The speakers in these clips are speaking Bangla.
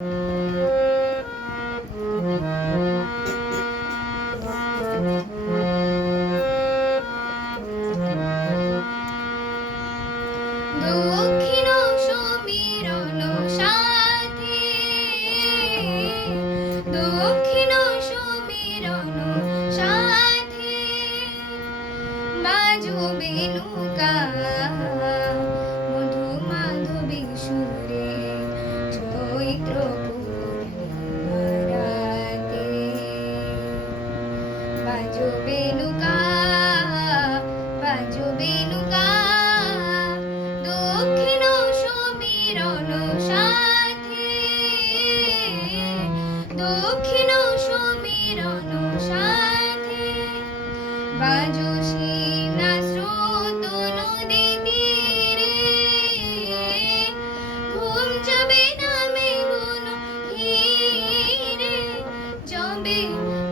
Mm-hmm.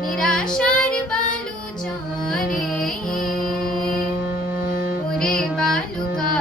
নিরাশার বালু চরে। ওরে বালুকা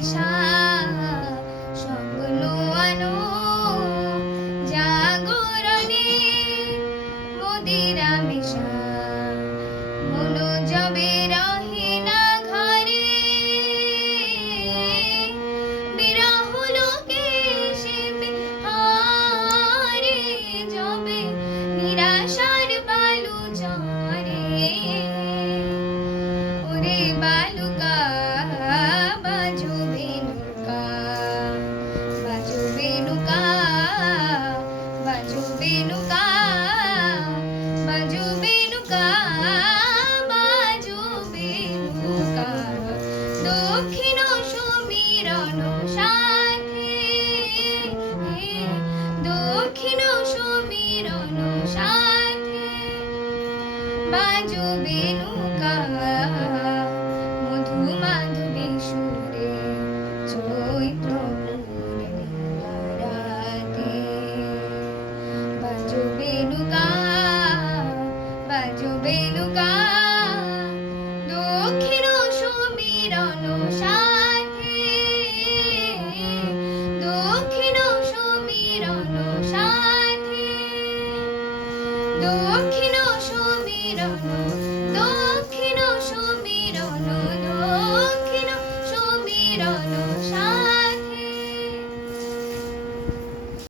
Malaysia. দক্ষিণ সমীরণ শাখে দক্ষিণ সমীরণ শাখে বাজু বেনুকা মধু মাধবী সুরে চৈত্র রাতে। বাজু বেনুকা বাজু বেনুকা দক্ষিণ সমীরণ